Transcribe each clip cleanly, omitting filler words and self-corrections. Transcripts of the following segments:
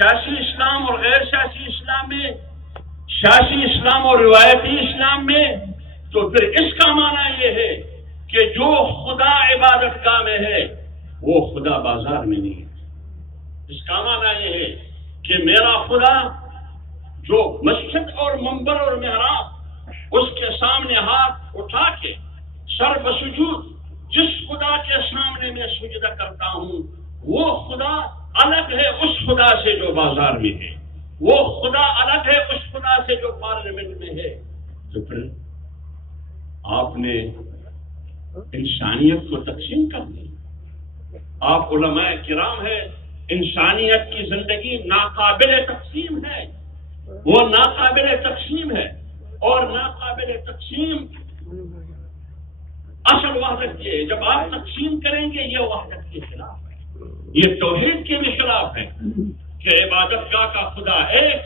سیاسی اسلام اور غیر سیاسی اسلام میں، سیاسی اسلام اور روایتی اسلام میں، تو پھر اس کا معنی یہ ہے کہ جو خدا عبادت گاہ میں ہے وہ خدا بازار میں نہیں ہے۔ اس کا معنی یہ ہے کہ میرا خدا جو مسجد اور منبر اور محراب اس کے سامنے ہاتھ اٹھا کے سر بسجود جس خدا کے سامنے میں سجدہ کرتا ہوں وہ خدا الگ ہے اس خدا سے جو بازار میں ہے، وہ خدا الگ ہے اس خدا سے جو پارلیمنٹ میں ہے۔ تو پھر آپ نے انسانیت کو تقسیم کر دی۔ آپ علماء کرام ہیں، انسانیت کی زندگی ناقابل تقسیم ہے، وہ ناقابل تقسیم ہے، اور ناقابل تقسیم اصل وحدت یہ ہے۔ جب آپ تقسیم کریں گے یہ وحدت کے خلاف ہے، یہ توحید کے بھی خلاف ہے کہ عبادت گاہ کا خدا ایک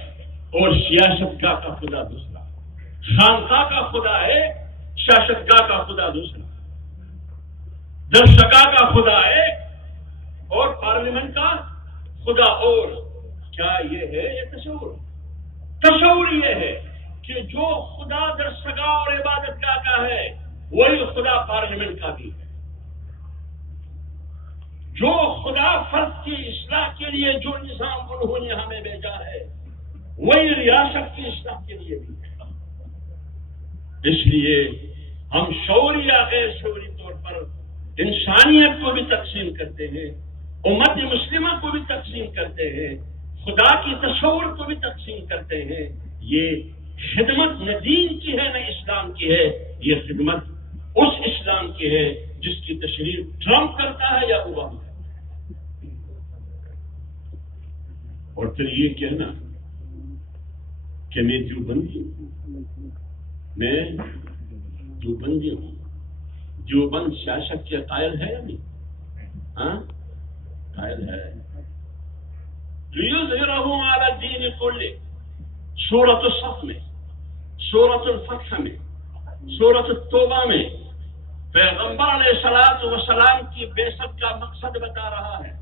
اور سیاست گاہ کا خدا دوسرا، خانقاہ کا خدا ایک، سیاست گاہ کا خدا دوسرا، درسگاہ کا خدا ایک اور پارلیمنٹ کا خدا اور۔ کیا یہ ہے یہ تصور؟ تصور یہ ہے کہ جو خدا درسگاہ اور عبادت گاہ کا ہے وہی خدا پارلیمنٹ کا بھی ہے، جو خدا فرد کی اصلاح کے لیے جو نظام انہوں نے ہمیں بھیجا ہے وہی ریاست کی اصلاح کے لیے بھی ہے۔ اس لیے ہم شعوری یا غیر شعوری طور پر انسانیت کو بھی تقسیم کرتے ہیں، امت مسلمہ کو بھی تقسیم کرتے ہیں، خدا کی تصور کو بھی تقسیم کرتے ہیں۔ یہ خدمت نہ دین کی ہے نہ اسلام کی ہے، یہ خدمت اس اسلام کی ہے جس کی تشریح ٹرمپ کرتا ہے یا اوباما کرتا ہے۔ اور پھر یہ کہنا کہ میں دیوبندی ہوں، میں دیوبندی ہوں، دیوبند سیاست کے قائل ہے یا نہیں؟ ہاں قائل ہے۔ لِيُظْهِرَهُ عَلَى الدِّينِ كُلِّهِ، سورۃ الصف میں، سورۃ الفتح میں، سورۃ التوبہ میں پیغمبر علیہ الصلوۃ والسلام کی بعثت کا مقصد بتا رہا ہے۔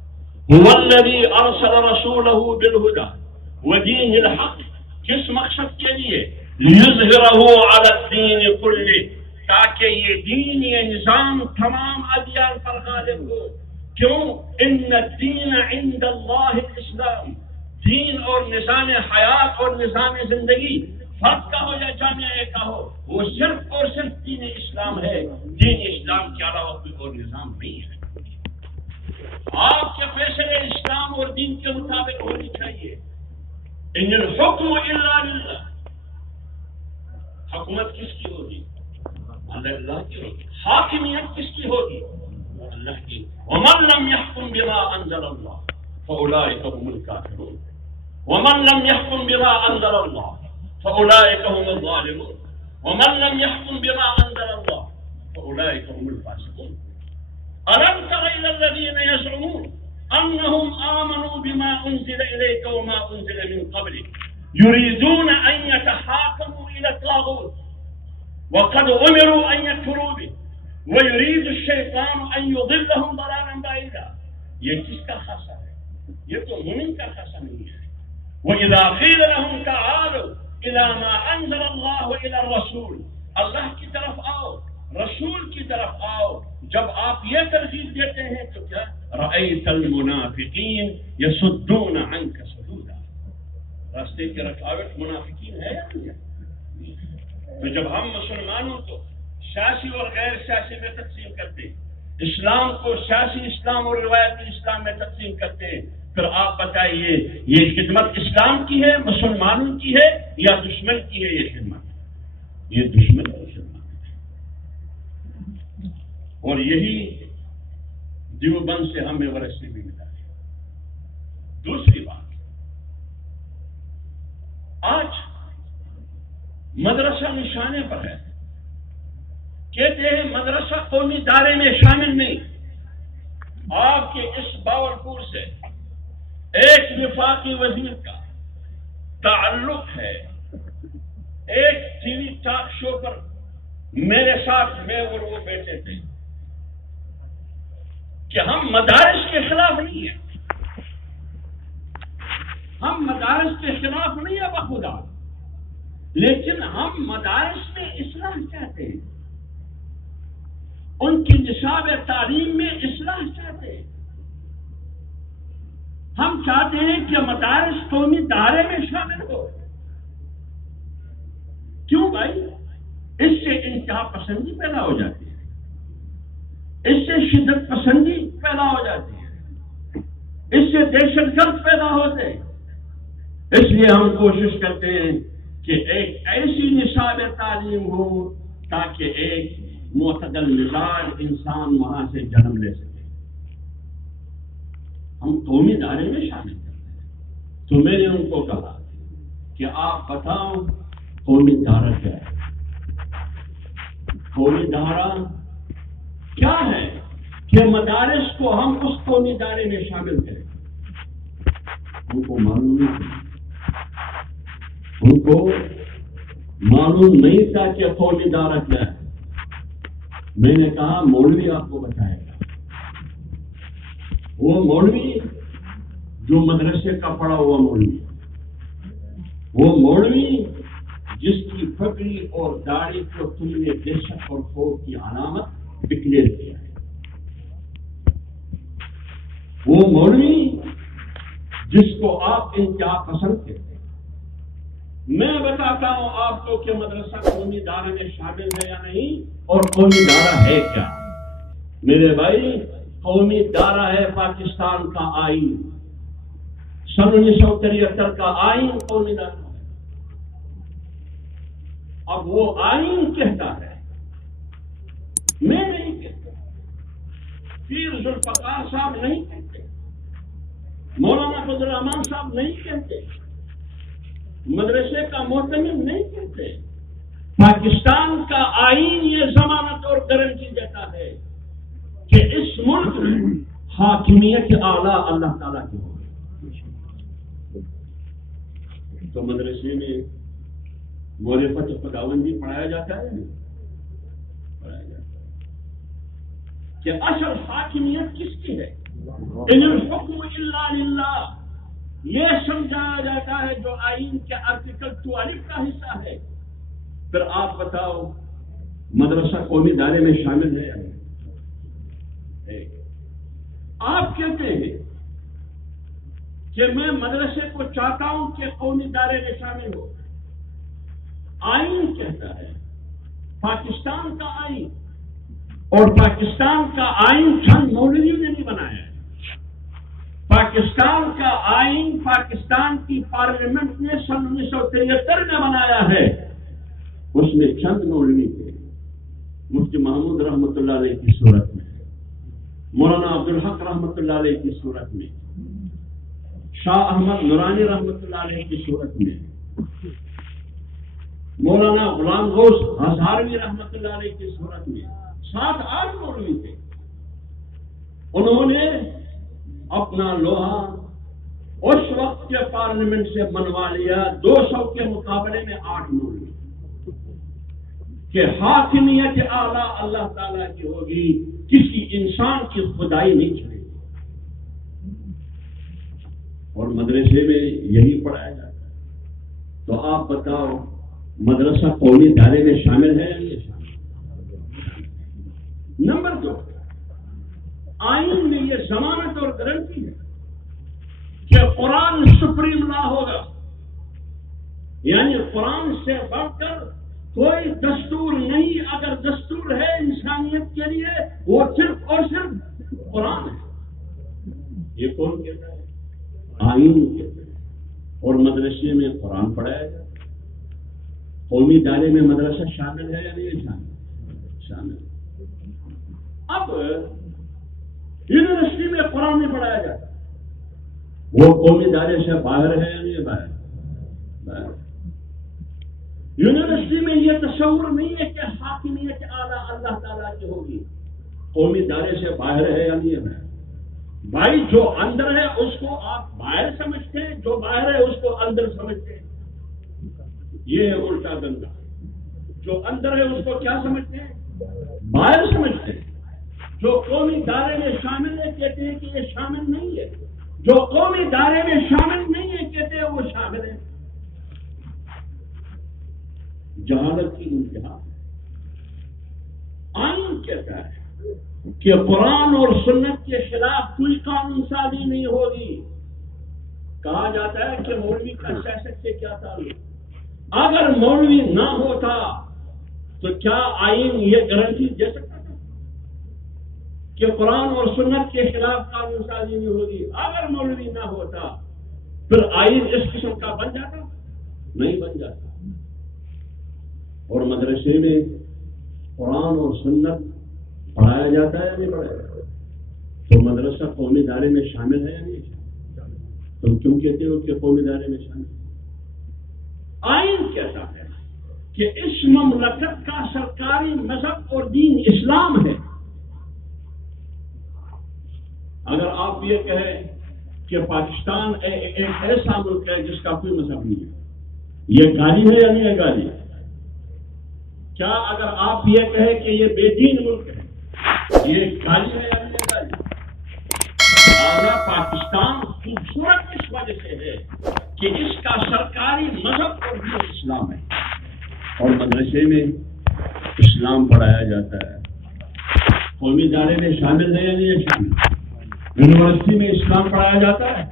هُوَ الَّذِي أَرْسَلَ رَسُولَهُ بِالْهُدَى وَدِينِ الْحَقِّ، کس مقصد کے لیے؟ لِيُظْهِرَهُ عَلَى الدِّينِ كُلِّهِ، تاکہ یہ دین، یہ نظام تمام ادیان پر غالب ہو۔ کیوں؟ ان الدین عند اللہ الاسلام، دین اور نظام حیات اور نظام زندگی فرد کا ہو یا جامعہ کا ہو وہ صرف اور صرف دین اسلام ہے، دین اسلام کے علاوہ کوئی اور نظام نہیں ہے۔ آپ کے فیصلے اسلام اور دین کے مطابق ہونی چاہیے۔ ان الحکم الا للہ، حکومت کس کی ہوگی؟ اللہ کی ہوگی۔ حاکمیت کس کی ہوگی؟ اللہ کی۔ ومن لم يحكم بما انزل الله فاولئك هم الكافرون ومن لم يحكم بما انزل الله فاولئك هم الظالمون ومن لم يحكم بما انزل الله فاولئك هم الفاسقون الم تر الى الذين يزعمون انهم امنوا بما انزل اليك وما انزل من قبلك يريدون ان يتحاكموا الى الطاغوت وقد امروا ان يكفروا به وَيُرِيدُ الشَّيْطَانُ أَن يُضِلَّهُمْ ضَلَالًا بَعِيدًا۔ یہ کس کا خاصہ ہے؟ یہ تو مومن کا خاصہ نہیں ہے۔ وَإِذَا قِيلَ لَهُمْ تَعَالَوْا إِلَى مَا أَنزَلَ اللَّهُ إِلَى الرَّسُولِ، اللہ کی طرف آؤ، رسول کی طرف آؤ۔ جب آپ یہ ترغیب دیتے ہیں تو کیا؟ رَأَيْتَ الْمُنَافِقِينَ يَصُدُّونَ عَنْكَ صُدُودًا، راستے کی رکاوٹ منافقین ہے یا نہیں؟ تو جب ہم مسلمانوں کو سیاسی اور غیر سیاسی میں تقسیم کرتے ہیں، اسلام کو سیاسی اسلام اور روایتی اسلام میں تقسیم کرتے ہیں، پھر آپ بتائیے یہ خدمت اسلام کی ہے، مسلمانوں کی ہے یا دشمن کی ہے؟ یہ خدمت، یہ دشمن کی خدمت ہے۔ اور یہی دیوبند سے ہمیں ورثے بھی ملا ہے۔ دوسری بات، آج مدرسہ نشانے پر ہے، کہتے ہیں مدرسہ قومی دائرے میں شامل نہیں۔ آپ کے اس باولپور سے ایک وفاقی وزیر کا تعلق ہے، ایک ٹی وی ٹاک شو پر میرے ساتھ میں اور وہ بیٹھے تھے کہ ہم مدارس کے خلاف نہیں ہیں، ہم مدارس کے خلاف نہیں ہے بخدا، لیکن ہم مدارس میں اصلاح چاہتے ہیں، ان کی نصاب تعلیم میں اصلاح چاہتے ہیں۔ ہم چاہتے ہیں کہ مدارس قومی دائرے میں شامل ہو۔ کیوں بھائی؟ اس سے انتہا پسندی پیدا ہو جاتی ہے، اس سے شدت پسندی پیدا ہو جاتی ہے، اس سے دہشت گرد پیدا ہوتے ہیں۔ اس لیے ہم کوشش کرتے ہیں کہ ایک ایسی نصاب تعلیم ہو تاکہ ایک معتدل مزاج انسان وہاں سے جنم لے سکے۔ ہم قومی دائرے میں شامل کرتے ہیں۔ تو میں نے ان کو کہا کہ آپ بتاؤ قومی دائرہ کیا ہے؟ قومی دائرہ کیا ہے کہ مدارس کو ہم اس قومی دائرے میں شامل کریں؟ ان کو معلوم نہیں تھا، ان کو معلوم نہیں تھا کہ قومی دائرہ کیا ہے۔ میں نے کہا مولوی آپ کو بتائے گا، وہ مولوی جو مدرسے کا پڑھا ہوا مولوی، وہ مولوی جس کی پگڑی اور داڑھی کو تم نے دہشت اور خوف کی علامت ڈکلیئر کیا ہے، وہ مولوی جس کو آپ انتہا پسند کرتے ہیں۔ میں بتاتا ہوں آپ کو کہ مدرسہ قومی دائرے میں شامل ہے یا نہیں، اور قومی دائرہ ہے کیا۔ میرے بھائی، قومی دائرہ ہے پاکستان کا آئین، سن 1973 کا آئین قومی دائرہ ہے۔ اب وہ آئین کہتا ہے، میں نہیں کہتا، پیر ذوالفقار صاحب نہیں کہتے، مولانا فضل الرحمان صاحب نہیں کہتے، مدرسے کا محتمم نہیں کہتے۔ پاکستان کا آئین یہ ضمانت اور گارنٹی دیتا ہے کہ اس ملک میں حاکمیت اعلیٰ اللہ تعالیٰ کی ہوگی۔ تو مدرسے میں معرفت خداوندی پڑھایا جاتا ہے، پڑھایا جاتا ہے کہ اصل حاکمیت کس کی ہے۔ ان الحکم الا للہ، یہ سمجھایا جاتا ہے جو آئین کے آرٹیکل 42 کا حصہ ہے۔ پھر آپ بتاؤ مدرسہ قومی دائرے میں شامل ہے یا نہیں؟ آپ کہتے ہیں کہ میں مدرسے کو چاہتا ہوں کہ قومی دائرے میں شامل ہو۔ آئین کہتا ہے، پاکستان کا آئین، اور پاکستان کا آئین چند مولویوں نے نہیں بنایا ہے۔ پاکستان کا آئین پاکستان کی پارلیمنٹ نے سن 1973 میں بنایا ہے۔ اس میں چند مولوی تھے، مفتی محمود رحمۃ اللہ علیہ کی صورت میں، مولانا عبدالحق رحمۃ اللہ علیہ کی صورت میں، شاہ احمد نورانی رحمۃ اللہ علیہ کی صورت میں، مولانا غلام غوث ہزاروی رحمۃ اللہ علیہ کی صورت میں، 7-8 مولوی تھے۔ انہوں نے اپنا لوہا اس وقت کے پارلیمنٹ سے منوا لیا 200 کے مقابلے میں 8 مولوی، کہ حاکمیت اعلیٰ اللہ تعالیٰ کی ہوگی، کسی انسان کی خدائی نہیں چلے گی۔ اور مدرسے میں یہی پڑھایا جاتا ہے۔ تو آپ بتاؤ مدرسہ قومی دائرے میں شامل ہے یا نہیں شامل؟ نمبر 2، آئین میں یہ ضمانت اور گارنٹی ہے کہ قرآن سپریم لا ہوگا، یعنی قرآن سے بڑھ کر کوئی دستور نہیں۔ اگر دستور ہے انسانیت کے لیے وہ صرف اور صرف قرآن ہے۔ یہ کون کہتا ہے؟ آئین کہتا ہے۔ اور مدرسے میں قرآن پڑھایا جاتا ہے۔ قومی دائرے میں مدرسہ شامل ہے یا نہیں شامل؟ شامل۔ اب یونیورسٹی میں قرآن نہیں پڑھایا جاتا، وہ قومی دائرے سے باہر ہے یا نہیں باہر؟ یونیورسٹی میں یہ تصور نہیں ہے کہ حاکمیت اعلیٰ اللہ تعالیٰ کی ہوگی، قومی دائرے سے باہر ہے یا نہیں ہے؟ بھائی جو اندر ہے اس کو آپ باہر سمجھتے ہیں، جو باہر ہے اس کو اندر سمجھتے ہیں۔ یہ ہے الٹا دنگا۔ جو اندر ہے اس کو کیا سمجھتے ہیں؟ باہر سمجھتے ہیں۔ جو قومی دائرے میں شامل ہے کہتے ہیں کہ یہ شامل نہیں ہے، جو قومی دائرے میں شامل نہیں ہے کہتے ہیں وہ شامل ہے. جہالت کی انتہا. آئین کہتا ہے کہ قرآن اور سنت کے خلاف کوئی قانون سازی نہیں ہوگی. کہا جاتا ہے کہ مولوی کا سیاست سے کیا تعلق. اگر مولوی نہ ہوتا تو کیا آئین یہ گارنٹی دے سکتا تھا کہ قرآن اور سنت کے خلاف قانون سازی نہیں ہوگی؟ اگر مولوی نہ ہوتا پھر آئین اس قسم کا بن جاتا؟ نہیں بن جاتا. اور مدرسے میں قرآن اور سنت پڑھایا جاتا ہے یا نہیں پڑھایا جاتا؟ تو مدرسہ قومی دائرے میں شامل ہے یا نہیں؟ تم کیوں کہتے ہو کہ قومی دائرے میں شامل ہے؟ آئین کہتا ہے کہ اس مملکت کا سرکاری مذہب اور دین اسلام ہے. اگر آپ یہ کہیں کہ پاکستان ایک ایسا ملک ہے جس کا کوئی مذہب نہیں ہے، یہ گالی ہے یا نہیں ہے گالی؟ کیا اگر آپ یہ کہیں کہ یہ بے دین ملک ہے، یہ گالی ہے یا نہیں ہے گالی؟ پاکستان خوبصورت اس وجہ سے ہے کہ اس کا سرکاری مذہب اور دین اسلام ہے، اور مدرسے میں اسلام پڑھایا جاتا ہے. قومی دائرے میں شامل ہے یا نہیں ہے شامل؟ یونیورسٹی میں اسلام پڑھایا جاتا ہے،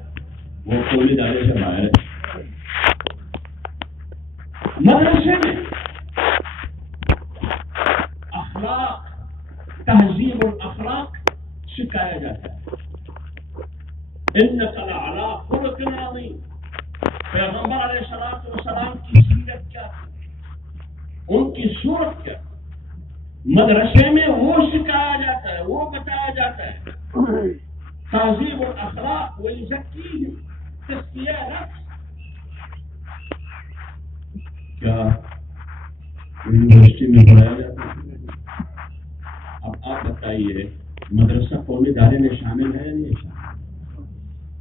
وہ قومی دائرے سے باہر ہے. مدرسے میں اخلاق، تہذیب اور اخلاق سکھایا جاتا ہے. انک لعلی خلق عظیم. پیغمبر علیہ الصلوۃ والسلام کی سیرت کیا تھی، ان کی صورت کیا تھی، مدرسے میں وہ سکھایا جاتا ہے، وہ بتایا جاتا ہے. تہذیب اور اخلاق ویزکیہم تزکیہ نفس. کیا یونیورسٹی میں پڑھایا جاتا ہے؟ اب آپ بتائیے مدرسہ قومی دائرے میں شامل ہے یا نہیں شامل؟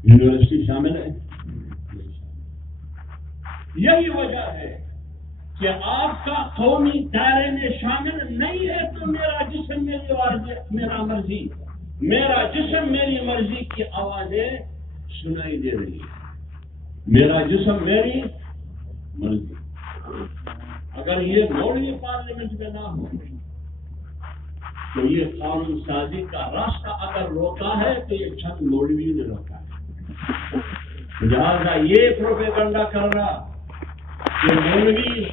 یونیورسٹی شامل ہے؟ یہی وجہ ہے کہ آپ کا قومی دائرے میں شامل نہیں ہے تو میرا جسم میرا مرضی، میرا جسم میری مرضی کی آوازیں سنائی دے رہی ہے. میرا جسم میری مرضی. اگر یہ مولوی پارلیمنٹ میں نہ ہو تو یہ قانون سازی کا راستہ اگر روکا ہے تو یہ چھت مولوی نے روکا ہے. لہٰذا یہ پروپیگنڈا کر رہا کہ مولوی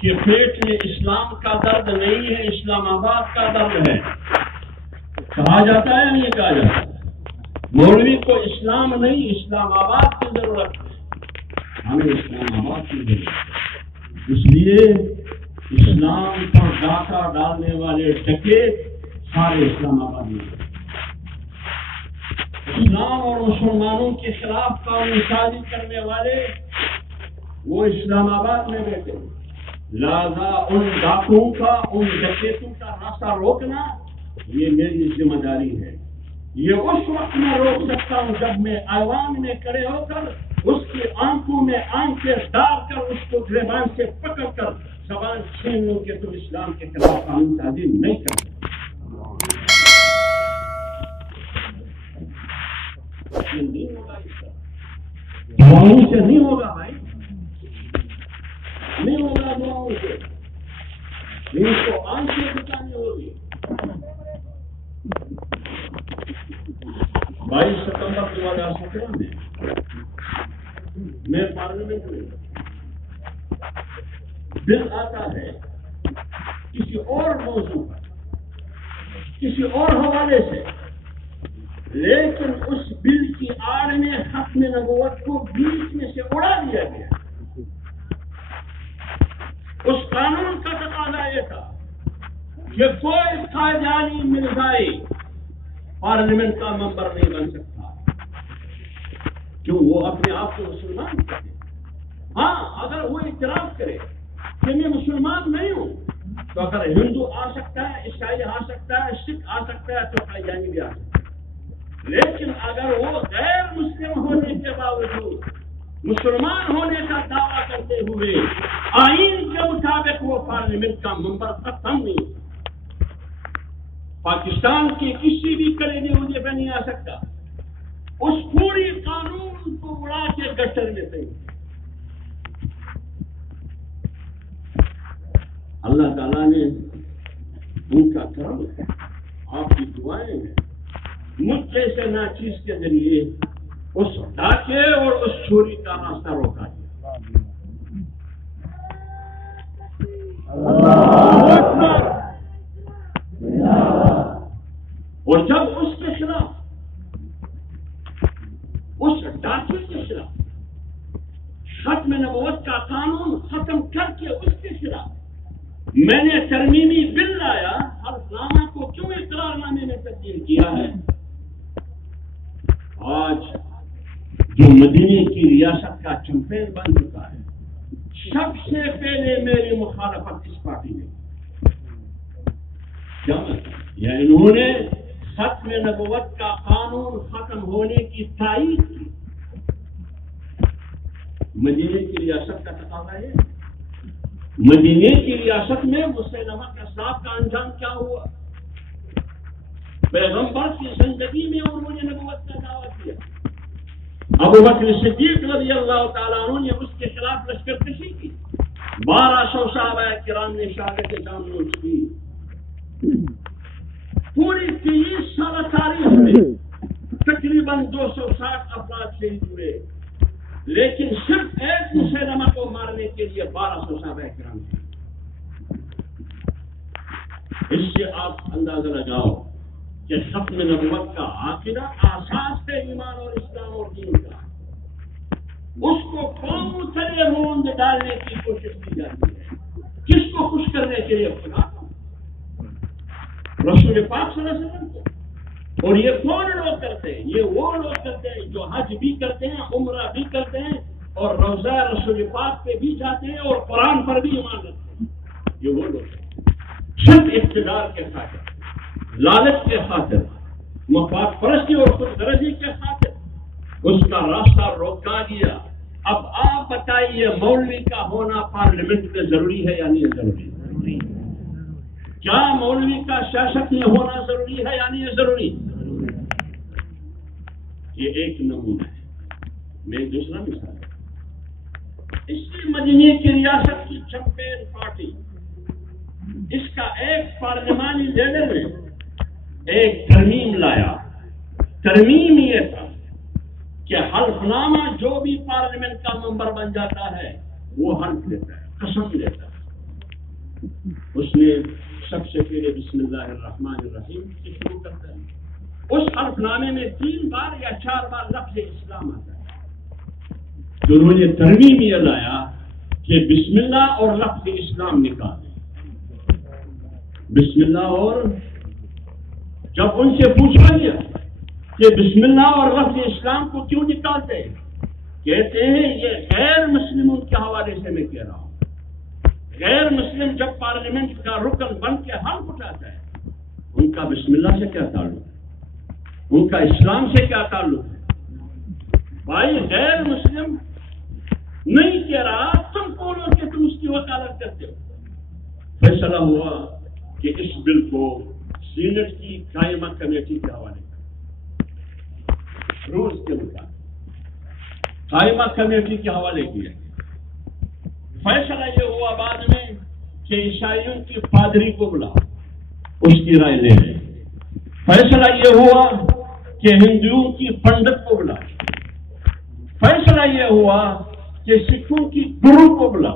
کے پیٹ میں اسلام کا درد نہیں ہے، اسلام آباد کا درد ہے. کہا جاتا ہے نہیں کہا جاتا ہے مولوی کو اسلام نہیں اسلام آباد کی ضرورت ہے. ہمیں اسلام آباد کی ضرورت ہے. اس لیے اسلام پر ڈاکہ ڈالنے والے ڈکیت سارے اسلام آباد میں. اسلام اور مسلمانوں کے خلاف قانون سازی کرنے والے وہ اسلام آباد میں بیٹھے. لہذا ان ڈاکوؤں کا، ان ڈکیتوں کا راستہ روکنا یہ میری ذمہ داری ہے. یہ اس وقت میں روک سکتا ہوں جب میں ایوان میں کھڑے ہو کر اس کی آنکھوں میں آنکھیں ڈال کر اس کو گریبان سے پکڑ کر زبان چھین لوں کہ تم اسلام کے خلاف قانون سازی نہیں کرتے. نہیں ہوگا، اس طرح دعاؤں سے نہیں ہوگا بھائی، نہیں ہوگا دعاؤں سے. ان کو آنکھیں بچانی ہوگی. 22 ستمبر 2017 میں پارلیمنٹ میں بل آتا ہے کسی اور موضوع پر، کسی اور حوالے سے، لیکن اس بل کی آڑ میں ختم نبوت کو بیچ میں سے اڑا دیا گیا. اس قانون کا تقاضا یہ تھا کہ کوئی قادیانی مرزائی پارلیمنٹ کا ممبر نہیں بن سکتا. کیوں؟ وہ اپنے آپ کو مسلمان کہتے ہیں. ہاں، اگر وہ اعتراف کرے کہ میں مسلمان نہیں ہوں تو اگر ہندو آ سکتا ہے، عیسائی آ سکتا ہے، سکھ آ سکتا ہے تو قادیانی بھی آ سکتا ہے. لیکن اگر وہ غیر مسلم ہونے کے باوجود مسلمان ہونے کا دعویٰ کرتے ہوئے آئین کے مطابق وہ پارلیمنٹ کا ممبر ختم نہیں ہوتا. پاکستان کے کسی بھی کلیدی عہدے پہ نہیں آ سکتا. اس پوری قانون کو اڑا کے گٹر میں پھینک. اللہ تعالیٰ نے ان کا کرم ہے، آپ کی دعائیں ہیں، مجھ جیسے ناچیز کے ذریعے اس ڈاکے اور اس چوری کا راستہ روکا دیا. اور جب اس کے خلاف، اس ڈاکے کے خلاف ختم نبوت کا قانون ختم کر کے اس کے خلاف میں نے ترمیمی بل لایا، حلف نامہ کو کیوں اقرار نامے میں تبدیل کیا ہے، آج جو مدینے کی ریاست کا چیمپئن بن چکا ہے، سب سے پہلے میری مخالفت اس پارٹی نے کیا یا انہوں نے ختم نبوت کا قانون ختم ہونے کی تائید کی. مدینے کی ریاست کا تقاضا ہے، مدینے کی ریاست میں مسلمہ کذاب کا انجام کیا ہوا؟ پیغمبر کی زندگی میں انہوں نے نبوت کا دعویٰ کیا. ابو بکر صدیق رضی اللہ تعالیٰ عنہ نے اس کے خلاف لشکر کشی کی، 1200 صحابہ کرام نے شہادت جام نوش کی. پوری 30 سالہ تاریخ میں تقریباً 260 افراد شہید ہوئے، لیکن صرف ایک مسلمہ کو مارنے کے لیے 1200 صحابہ کرام تھے. اس سے آپ اندازہ لگاؤ کہ ختم نبوت کا عقیدہ آساس ہے ایمان اور اسلام اور دین کا، اس کو کون سے روند ڈالنے کی کوشش کی جاتی ہے. کس کو خوش کرنے کے لیے؟ خدا کو، رسول پاک صلی اللہ علیہ وسلم کو. اور یہ کون لوگ کرتے ہیں؟ یہ وہ لوگ کرتے ہیں جو حج بھی کرتے ہیں، عمرہ بھی کرتے ہیں، اور روضہ رسول پاک پہ بھی جاتے ہیں، اور قرآن پر بھی ایمان رکھتے ہیں. یہ وہ لوگ ہیں صرف اقتدار کے خاطر، لالچ کے خاطر، مفاد پرستی اور خود غرضی کے خاطر اس کا راستہ روکا گیا. اب آپ بتائیے مولوی کا ہونا پارلیمنٹ میں ضروری ہے یا نہیں ضروری؟ کیا مولوی کا سیاست میں ہونا ضروری ہے یا نہیں ضروری؟ یہ ایک نمونہ ہے. میں دوسرا مثال ہے، اس کی مدینے کی ریاست کی چیمپئن پارٹی، اس کا ایک پارلیمانی لیڈر نے ایک ترمیم لایا. ترمیم یہ تھا کہ حلف نامہ جو بھی پارلیمنٹ کا ممبر بن جاتا ہے وہ حلف لیتا ہے، قسم لیتا ہے. اس نے سب سے پہلے بسم اللہ الرحمن الرحیم سے شروع کرتا ہے. اس حلف نامے میں 3 بار یا 4 بار لفظ اسلام آتا ہے. تو انہوں نے ترمیم یہ لایا کہ بسم اللہ اور لفظ اسلام نکال دیں. بسم اللہ، اور جب ان سے پوچھا گیا کہ بسم اللہ اور لفظ اسلام کو کیوں نکالتے ہیں، کہتے ہیں یہ غیر مسلموں کے حوالے سے میں کہہ رہا ہوں. غیر مسلم جب پارلیمنٹ کا رکن بن کے حلف اٹھاتا ہے، ان کا بسم اللہ سے کیا تعلق ہے؟ ان کا اسلام سے کیا تعلق ہے؟ بھائی غیر مسلم نہیں کہہ رہا، تم کون ہو کہ تم اس کی وکالت کرتے ہو؟ فیصلہ ہوا کہ اس بل کو سینٹ کی قائمہ کمیٹی کے حوالے رولز کے مطابق قائمہ کمیٹی کے حوالے کیا. فیصلہ یہ ہوا بعد میں کہ عیسائیوں کی پادری کو بلا، اس کی رائے لے لیں. فیصلہ یہ ہوا کہ ہندوؤں کی پنڈت کو بلا. فیصلہ یہ ہوا کہ سکھوں کی گرو کو بلا.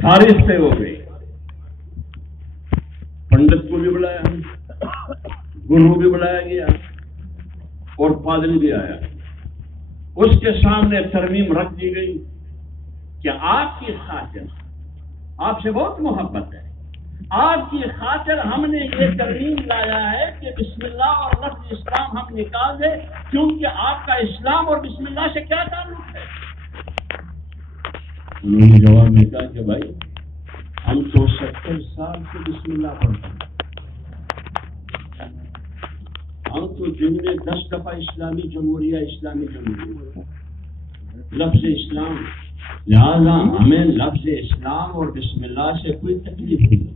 تاریخ طے ہو گئی. پنڈت کو بھی بلایا، گرو بھی بلایا گیا، اور پادری بھی آیا. اس کے سامنے ترمیم رکھ دی گئی کہ آپ کی خاطر، آپ سے بہت محبت ہے، آپ کی خاطر ہم نے یہ ترمیم لایا ہے کہ بسم اللہ اور لفظ اسلام ہم نکال دیں، کیونکہ آپ کا اسلام اور بسم اللہ سے کیا تعلق ہے؟ انہوں نے جواب میں کہا کہ بھائی ہم تو 70 سال سے بسم اللہ پڑھتے ہیں، ہم تو دن میں 10 دفعہ اسلامی جمہوریہ لفظ اسلام، لہذا ہمیں لفظ اسلام اور بسم اللہ سے کوئی تکلیف نہیں.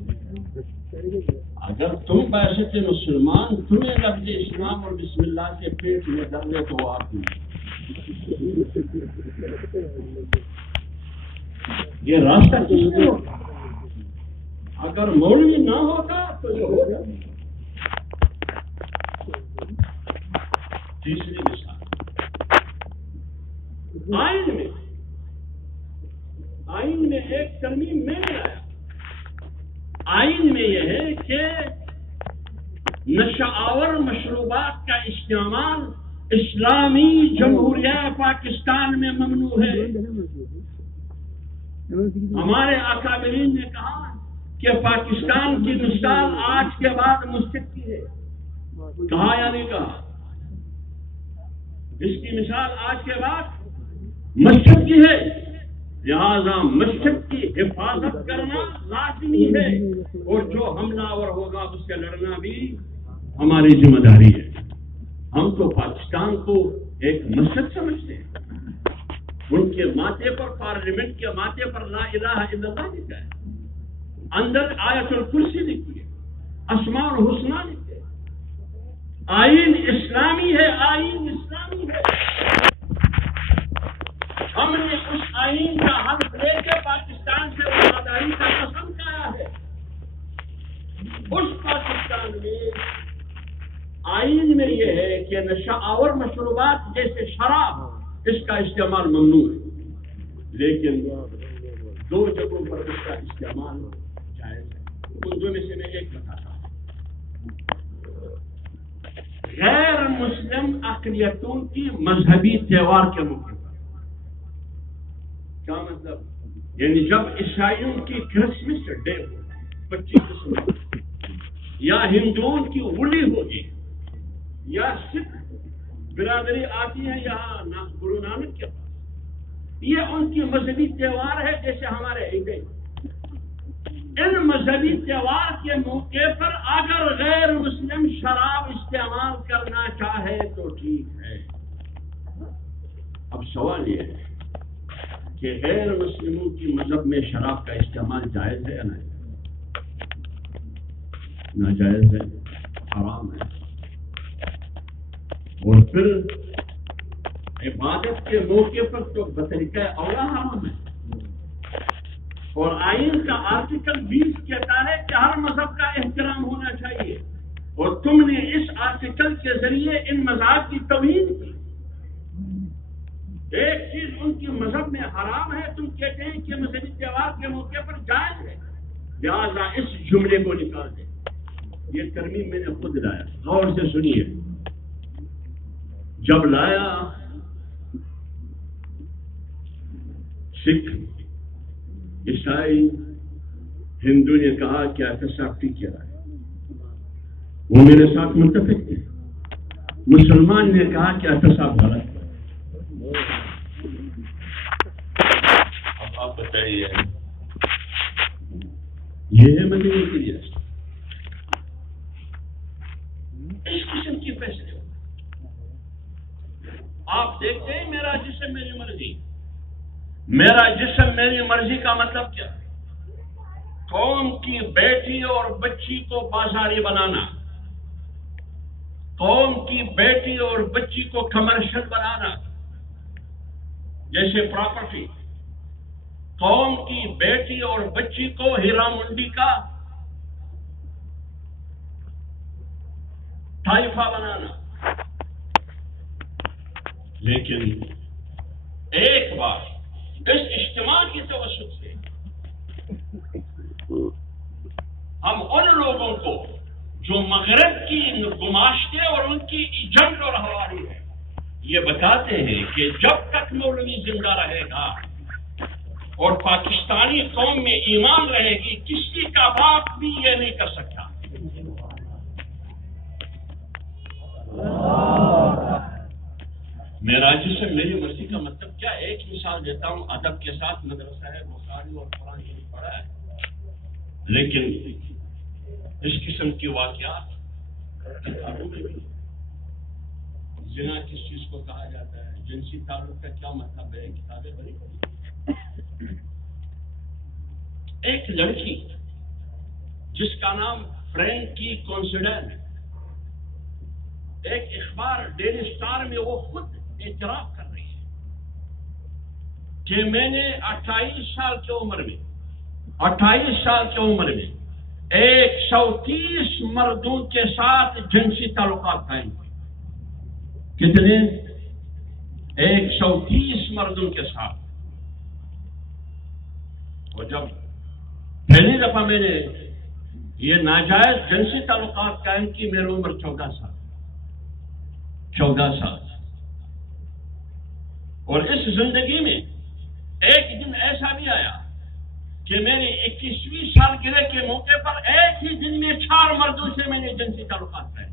اگر تم بحثت مسلمان تمہیں لفظ اسلام اور بسم اللہ کے پیٹ میں ڈرنے تو وہ آپ یہ راستہ کس میں ہوگا؟ اگر مولوی نہ ہوگا تو یہ ہوگا. تیسری مثال آئین میں ایک ترمیم میں نے آیا. آئین میں یہ ہے کہ نشہ آور مشروبات کا استعمال اسلامی جمہوریہ پاکستان میں ممنوع ہے. ہمارے اکابرین نے کہا کہ پاکستان کی مثال آج کے بعد مسجد کی ہے. کہا یا نہیں کہا؟ اس کی مثال آج کے بعد مسجد کی ہے. لہذا مسجد کی حفاظت کرنا لازمی ہے اور جو حملہ آور ہوگا اس سے لڑنا بھی ہماری ذمہ داری ہے. ہم تو پاکستان کو ایک مسجد سمجھتے ہیں. ان کے ماتھے پر پارلیمنٹ کے ماتھے پر لا الہ الا اللہ لکھا ہے, اندر آیت الکرسی لکھی ہے, اسماء الحسنہ لکھے ہے. آئین اسلامی ہے, آئین اسلامی ہے. ہم نے اس آئین کا حق لے کے پاکستان سے وفاداری کا قسم کھایا ہے. اس پاکستان میں آئین میں یہ ہے کہ نشہ آور مشروبات جیسے شراب اس کا استعمال ممنوع ہے, لیکن دو جگہوں پر اس کا استعمال جائز ہے. ان دو میں سے میں ایک بتاتا ہوں. غیر مسلم اقلیتوں کی مذہبی تہوار کے موقع پر. کیا مطلب؟ یعنی جب عیسائیوں کی کرسمس ڈے ہو 25 دسمبر, یا ہندوؤں کی ہولی ہوگی, یا سکھ برادری آتی ہے یہاں گرو نانک کے پاس, یہ ان کی مذہبی تہوار ہے جیسے ہمارے عید. ان مذہبی تہوار کے موقع پر اگر غیر مسلم شراب استعمال کرنا چاہے تو ٹھیک ہے. اب سوال یہ ہے کہ غیر مسلموں کی مذہب میں شراب کا استعمال جائز ہے یا ناجائز ہے, حرام ہے. اور پھر عبادت کے موقع پر تو بطریقہ اولا حرام ہے. اور آئین کا آرٹیکل 20 کہتا ہے کہ ہر مذہب کا احترام ہونا چاہیے, اور تم نے اس آرٹیکل کے ذریعے ان مذاہب کی توہین کی. ایک چیز ان کی مذہب میں حرام ہے, تم کہتے ہیں کہ مذہبی تہوار کے موقع پر جائز ہے, لہٰذا اس جملے کو نکال دیں. یہ ترمیم میں نے خود لایا, غور سے سنیے. جب لایا سکھ, عیسائی, ہندو نے کہا کہ احتساب ٹھیک کیا ہے, وہ میرے ساتھ متفق تھے. مسلمان نے کہا کہ احتساب غلط ہے. اب آپ بتائیے, یہ ہے مدینے کی ریاست. اس قسم کی فیصلے ہوتے آپ دیکھتے ہیں. میرا جسم میری مرضی, میرا جسم میری مرضی کا مطلب کیا؟ قوم کی بیٹی اور بچی کو بازاری بنانا, قوم کی بیٹی اور بچی کو کمرشل بنانا جیسے پراپرٹی, قوم کی بیٹی اور بچی کو ہیرا منڈی کا طائفہ بنانا. لیکن ایک بار اس اجتماع کی توسط سے ہم ان لوگوں کو جو مغرب کی گماشتے اور ان کی ایجنٹ اور حواری ہے یہ بتاتے ہیں کہ جب تک مولوی زندہ رہے گا اور پاکستانی قوم میں ایمان رہے گی, کسی کا باپ بھی یہ نہیں کر سکتا. میرا جسم میری مرضی کا مطلب کیا؟ ایک مثال دیتا ہوں. ادب کے ساتھ مدرسہ ہے, بخاری اور قرآن شریف پڑھا ہے, لیکن اس قسم کی واقعات کتابوں میں بھی. زنا کس چیز کو کہا جاتا ہے, جنسی تعلق کا کیا مطلب ہے, کتابیں بڑی بڑی. ایک لڑکی جس کا نام فرینکی کونسیڈر ایک اخبار ڈیلی اسٹار میں وہ خود اعتراف کر رہی ہے کہ میں نے 28 سال کی عمر میں 130 مردوں کے ساتھ جنسی تعلقات قائم کیے. کتنے؟ 130 مردوں کے ساتھ. اور جب پہلی دفعہ میں نے یہ ناجائز جنسی تعلقات قائم کی میری عمر 14 سال. اور اس زندگی میں ایک دن ایسا بھی آیا کہ میری 21ویں سالگرہ کے موقع پر ایک ہی دن میں 4 مردوں سے میں نے جنسی تعلقات قائم.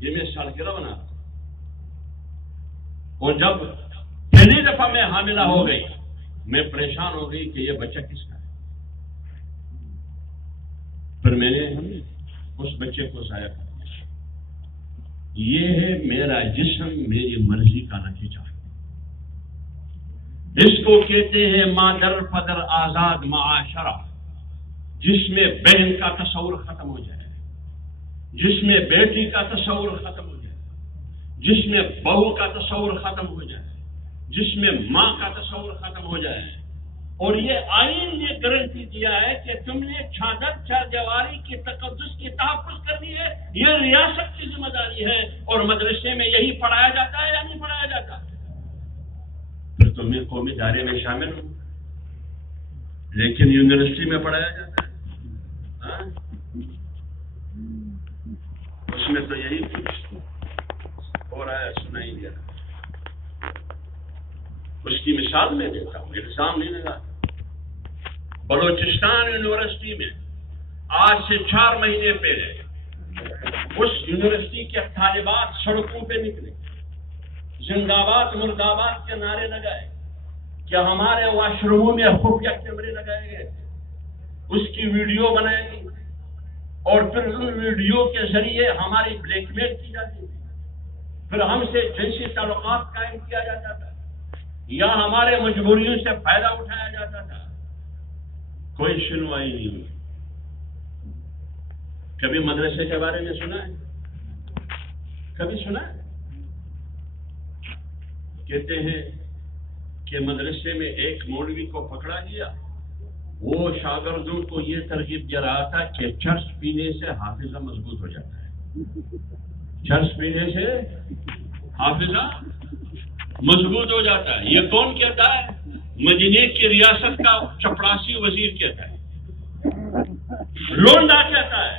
یہ میں سالگرہ بنا تھا. اور جب پہلی دفعہ میں حاملہ ہو گئی میں پریشان ہو گئی کہ یہ بچہ کس کا ہے. پھر میں نے اس بچے کو ضائع کر دیا. یہ ہے میرا جسم میری مرضی کا نتیجہ. اس کو کہتے ہیں مادر پدر آزاد معاشرہ، جس میں بہن کا تصور ختم ہو جائے، جس میں بیٹی کا تصور ختم ہو جائے، جس میں بہو کا تصور ختم ہو جائے، جس میں ماں کا تصور ختم ہو جائے. اور یہ آئین نے گارنٹی دیا ہے کہ تم نے چادر چاردیواری کی تقدس کی تحفظ کرنی ہے. یہ ریاست کی ذمہ داری ہے. اور مدرسے میں یہی پڑھایا جاتا ہے یا نہیں پڑھایا جاتا؟ پھر تو میں قومی ادارے میں شامل ہوں، لیکن یونیورسٹی میں پڑھایا جاتا ہے. اس میں تو یہی ہو رہا ہے، سنائی دیا. اس کی مثال میں دیتا ہوں، الزام نہیں لگا. بلوچستان یونیورسٹی میں آج سے 4 مہینے پہلے اس یونیورسٹی کے طالبات سڑکوں پہ نکلے، زندہ باد مرد آباد کے نعرے لگائے کہ ہمارے واش روموں میں خفیہ کیمرے لگائے گئے، اس کی ویڈیو بنائی گئی اور پھر ان ویڈیو کے ذریعے ہماری بلیک میل کی جاتی تھی. پھر ہم سے جنسی تعلقات قائم کیا جاتا تھا یا ہمارے مجبوریوں سے فائدہ اٹھایا جاتا تھا. کوئی سنوائی نہیں ہوئی. کبھی مدرسے کے بارے میں سنا ہے؟ کبھی سنا ہے؟ کہتے ہیں کہ مدرسے میں ایک مولوی کو پکڑا گیا، وہ شاگردوں کو یہ ترغیب دے رہا تھا کہ چرس پینے سے حافظہ مضبوط ہو جاتا ہے. چرس پینے سے حافظہ مضبوط ہو جاتا ہے. یہ کون کہتا ہے؟ مدینے کی ریاست کا چپڑاسی وزیر کہتا ہے، لونڈا کہتا ہے.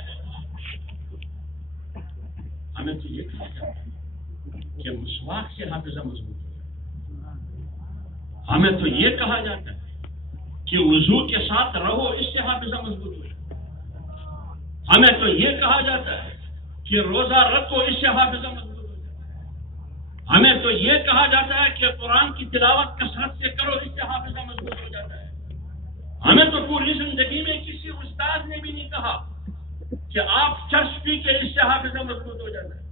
ہمیں تو یہ کہا جاتا ہے کہ مسواک سے حافظہ مضبوط ہو جاتا ہے. ہمیں تو یہ کہا جاتا ہے کہ وضو کے ساتھ رہو، اس سے حافظہ مضبوط ہو جاتا ہے. ہمیں تو یہ کہا جاتا ہے کہ روزہ رکھو، اس سے حافظہ مضبوط ہو جاتا ہے. ہمیں تو یہ کہا جاتا ہے کہ قرآن کی تلاوت کثرت سے کرو، اس سے حافظہ مضبوط ہو جاتا ہے. ہمیں تو پوری زندگی میں کسی استاد نے بھی نہیں کہا کہ آپ چرس پی کے اس سے حافظہ مضبوط ہو جاتا ہے.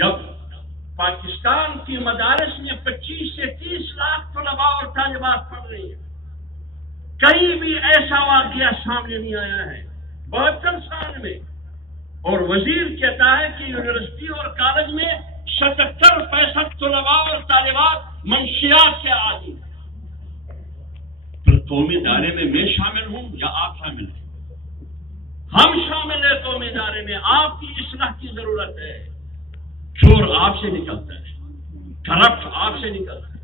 جب پاکستان کی مدارس میں 25 سے 30 لاکھ طلباء اور طالبات پڑھ رہی ہیں، کہیں بھی ایسا واقعہ سامنے نہیں آیا ہے 72 سال میں. اور وزیر کہتا ہے کہ یونیورسٹی اور کالج میں 77% طلباء اور طالبات منشیات سے عادی ہیں. پھر قومی ادارے میں شامل ہوں یا آپ شامل ہیں؟ ہم شامل ہیں قومی ادارے میں. آپ کی اصلاح کی ضرورت ہے. چور آپ سے نکلتا ہے، کرپٹ آپ سے نکلتا ہے،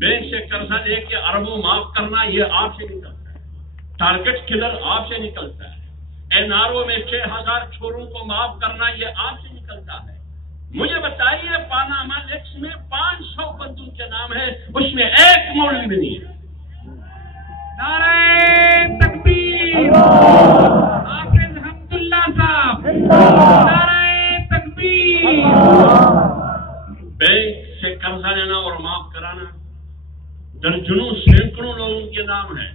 بینک سے قرضہ لے کے اربوں معاف کرنا یہ آپ سے نکلتا ہے، ٹارگٹ کلر آپ سے نکلتا ہے، NRO میں 6000 چوروں کو معاف کرنا یہ آپ سے نکلتا ہے. مجھے بتائیے پاناما لیکس میں 500 بندوں کے نام ہے، اس میں ایک مولوی بھی نہیں ہے. نعرہ تکبیر، حافظ حمداللہ صاحب، نعرہ تکبیر. بینک سے قرضہ لینا اور معاف کرانا درجنوں سینکڑوں لوگوں کے نام ہے،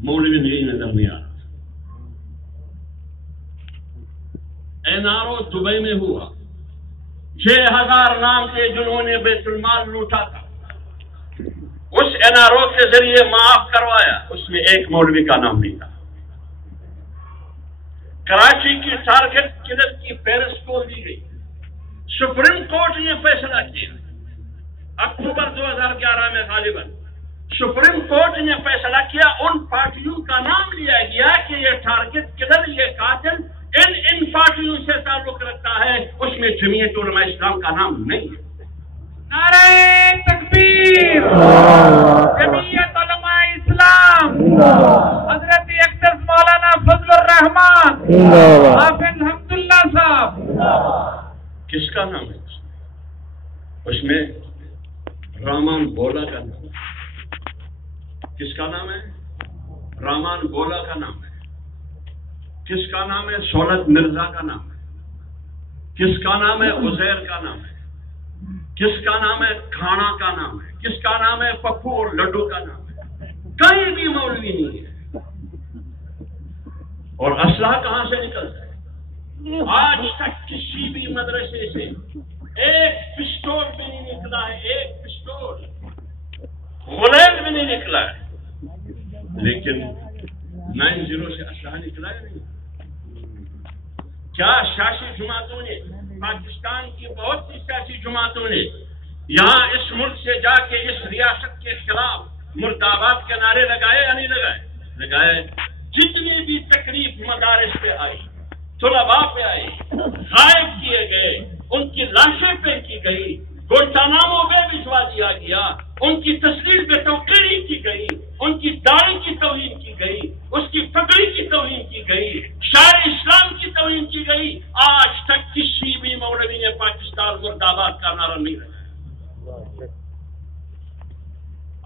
مولوی نہیں نظر نہیں آ رہا. NRO دبئی میں ہوا، 6000 نام تھے جنہوں نے بیت المال لوٹا تھا، اس NRO کے ذریعے معاف کروایا، اس میں ایک مولوی کا نام نہیں تھا. کراچی کی ٹارگٹ کلر کی پیرس کو دی گئی. سپریم کورٹ نے فیصلہ کیا اکتوبر 2011 میں غالباً سپریم کورٹ نے فیصلہ کیا ان پارٹیوں کا نام لیا گیا کہ یہ ٹارگٹ کلر یہ قاتل ان پارٹیوں سے تعلق رکھتا ہے. اس میں جمعیت علماء اسلام کا نام نہیں ہے. نعرہ تکبیر. جمعیت علماء اسلام حضرت اقدس مولانا فضل الرحمان حافظ حمداللہ صاحب. کس کا نام ہے اس میں؟ رامان بولا کا نام. کس کا نام ہے؟ رامان بولا کا نام ہے. کس کا نام ہے؟ سولت مرزا کا نام ہے. کس کا نام ہے؟ عزیر کا نام ہے. کس کا نام ہے؟ کھانا کا نام ہے. کس کا نام ہے؟ پپو اور لڈو کا نام ہے. کہیں بھی مولوی نہیں ہے. اور اسلحہ کہاں سے نکلتا ہے؟ آج تک کسی بھی مدرسے سے ایک پستول بھی نہیں نکلا ہے. ایک پستول غلیل بھی نہیں نکلا ہے. لیکن 90 سے اسلحہ نکلا ہے نہیں. کیا سیاسی جماعتوں نے، پاکستان کی بہت سی سیاسی جماعتوں نے یہاں اس ملک سے جا کے اس ریاست کے خلاف مرد آباد کے نعرے لگائے یا نہیں لگائے؟ لگائے. جتنی بھی تکلیف مدارس پہ آئی، طلباء پہ آئی، غائب کیے گئے، ان کی لاشیں پھینکی گئی، گوانتانامو میں بھجوا دیا گیا، ان کی تصویر پہ توقیری کی گئی، ان کی داڑھی کی توہین کی گئی، اس کی پگڑی کی توہین کی گئی، شاعر اسلام کی توہین کی گئی. آج تک کسی بھی مولوی نے پاکستان مرد آباد کا نعرہ نہیں لگایا.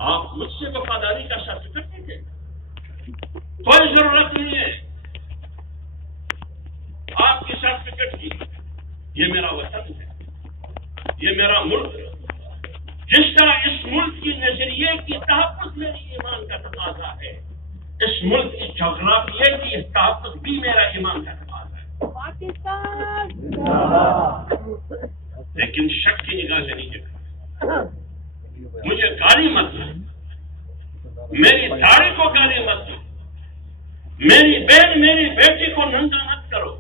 آپ مجھ سے وفاداری کا سرٹیفکیٹ نہیں دیں، کوئی ضرورت نہیں ہے آپ کی سرٹیفکیٹ کی. یہ میرا وطن ہے، یہ میرا ملک ہے. جس طرح اس ملک کی نظریے کی تحفظ میری ایمان کا تقاضا ہے، اس ملک کی جغرافیے کی تحفظ بھی میرا ایمان کا تقاضا ہے. پاکستان لیکن شک کی نگاہ سے نہیں دیکھا. مجھے گالی مت دو، میری داڑھی کو گالی مت دو، میری بہن میری بیٹی کو ننگا مت کرو،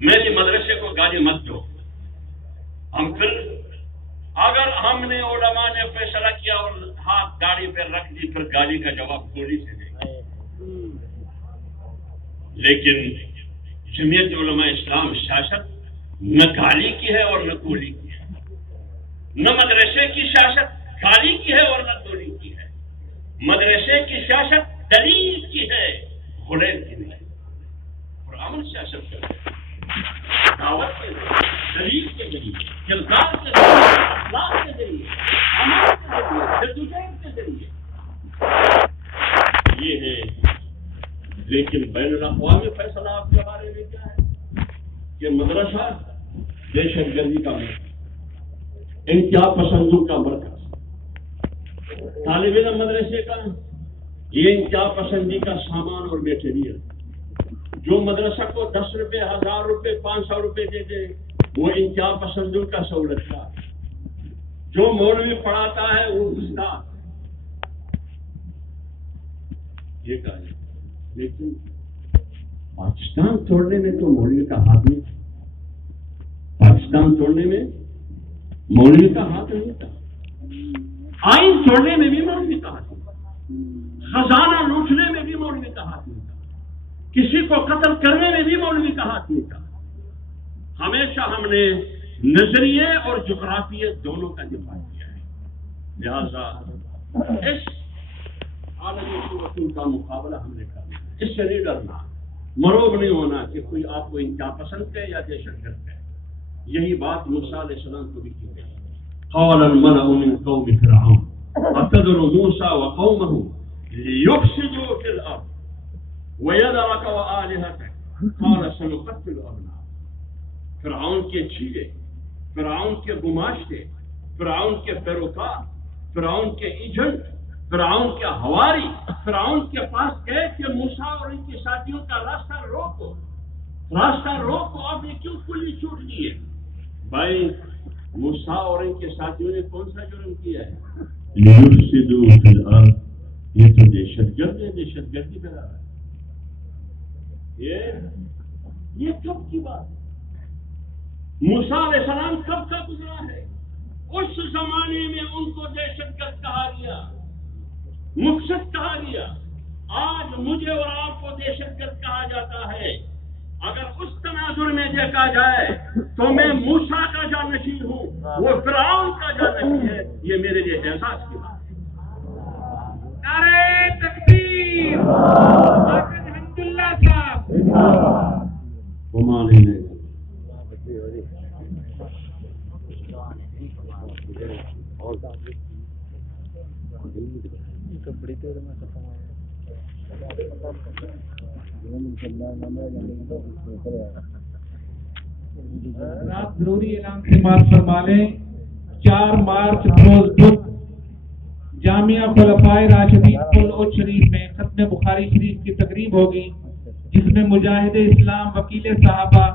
میری مدرسے کو گالی مت دو. ہم پھر اگر ہم نے علماء نے فیصلہ کیا اور ہاتھ گاڑی پہ رکھ دی پھر گالی کا جواب گولی سے دیں گے. لیکن جمعیت علماء اسلام سیاست نہ گالی کی ہے اور نہ گولی کی ہے. نہ مدرسے کی سیاست گالی کی ہے اور نہ گولی کی ہے. مدرسے کی سیاست دلیل کی ہے، غلیل کی نہیں. اور امن سیاست کرتے ہیں دعوت کے ذریعے، دلیل کے ذریعے، کردار کے ذریعے، اخلاق کے ذریعے، عمل کے ذریعے، جدوجہد کے ذریعے. یہ ہے. لیکن بین الاقوامی فیصلہ آپ کے بارے میں کیا ہے کہ مدرسہ دہشت گردی کا مرکز، انتہا پسندوں کا مرکز، طالب علم مدرسے کا یہ انتہا پسندی کا سامان اور میٹیریل. جو مدرسہ کو 10 روپے، 1000 روپے، 500 روپے دے دے وہ انتہا پسندوں کا سہولت کا. جو مولوی پڑھاتا ہے وہ استاد. یہ کہا ہے. لیکن پاکستان توڑنے میں تو مولوی کا ہاتھ نہیں تھا. پاکستان توڑنے میں مولوی کا ہاتھ نہیں تھا. آئین توڑنے میں بھی مولوی کا ہاتھ نہیں تھا. خزانہ لوٹنے میں بھی مولوی کا ہاتھ نہیں تھا. کسی کو قتل کرنے میں بھی مولوی کا ہاتھ نہیں تھا. ہمیشہ ہم نے نظریے اور جغرافیے دونوں کا دفاع کیا ہے. لہذا اس عالمی قوتوں کا مقابلہ ہم نے کرنا. اس سے نہیں ڈرنا، مروب نہیں ہونا کہ کوئی آپ کو انتہا پسند ہے یا دہشت گرد ہے. یہی بات موسیٰ علیہ السلام کو بھی کی گئی. قال الملأ من قوم فرعون اتذر موسى وقومه ليفسدوا في الارض وَيَذَرَكَ وَآلِهَتَكَ قَالَ سَنُقَتِّلُ أَبْنَاءَكُمْ. فرعون کے چیلے، فرعون کے گماشتے، فرعون کے پیروکار، فرعون کے ایجنٹ، فرعون کے ہواری فرعون کے پاس گئے کہ موسیٰ اور ان کے ساتھیوں کا راستہ روکو. راستہ روکو. آپ نے کیوں کھلی چھوٹ دی ہے؟ بھائی موسیٰ اور ان کے ساتھیوں نے کون سا جرم کیا ہے؟ لِيُفْسِدُوا فِي الْأَرْضِ. یہ تو دہشت گرد ہے، دہشت گردی پھیلا رہا ہے. یہ یہ کب کی بات ہے؟ موسیٰ علیہ السلام کب کا گزرا ہے؟ اس زمانے میں ان کو دہشت گرد کہا گیا، مقصد کہا گیا۔ آج مجھے اور آپ کو دہشت گرد کہا جاتا ہے۔ اگر اس تناظر میں دیکھا جائے تو میں موسیٰ کا جانشین ہوں، وہ فرعون کا جانشین ہے، یہ میرے لیے احساس کی بات ہے۔ نعرہ تکبیر، حافظ حمداللہ صاحب۔ رات ضروری اعلان سے بات فرما لیں۔ 4 مارچ روز بدھ جامعہ خلفائے راشدین پل اوچ شریف میں ختم بخاری شریف کی تقریب ہوگی، جس میں مجاہد اسلام وکیل صحابہ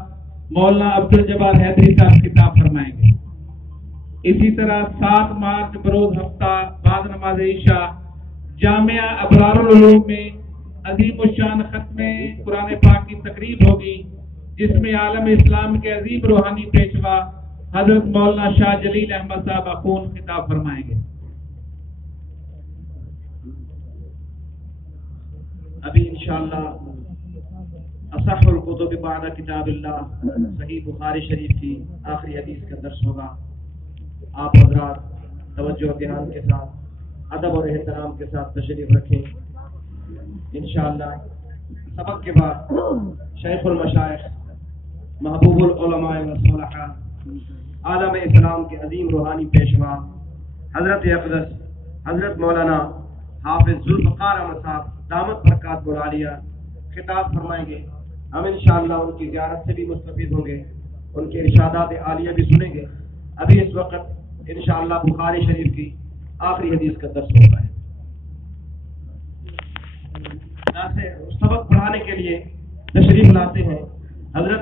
مولانا عبدالجبار حیدری صاحب خطاب فرمائیں گے۔ اسی طرح 7 مارچ بروز ہفتہ بعد نماز عشاء جامعہ ابرار العلوم میں عظیم الشان ختم قرآن پاک کی تقریب ہوگی، جس میں عالم اسلام کے عظیم روحانی پیشوا حضرت مولانا شاہ جلیل احمد صاحب اخون خطاب فرمائیں گے۔ ابھی انشاءاللہ اصح الکتب بعد کتاب اللہ صحیح بخاری شریف کی آخری حدیث کا درس ہوگا۔ آپ حضرات توجہ و دھیان کے ساتھ ادب اور احترام کے ساتھ تشریف رکھیں۔ انشاءاللہ سبق کے بعد شیخ المشائخ محبوب العلماء والصلحاء عالم اسلام کے عظیم روحانی پیشوا حضرت اقدس حضرت مولانا حافظ ذوالفقار احمد صاحب دامت برکات العالیہ خطاب فرمائیں گے۔ ہم انشاءاللہ ان کی زیارت سے بھی مستفید ہوں گے، ان کے ارشادات عالیہ بھی سنیں گے۔ ابھی اس وقت انشاءاللہ بخاری شریف کی آخری حدیث کا درس ہو رہا ہے۔ سبق پڑھانے کے لیے تشریف لاتے ہیں حضرت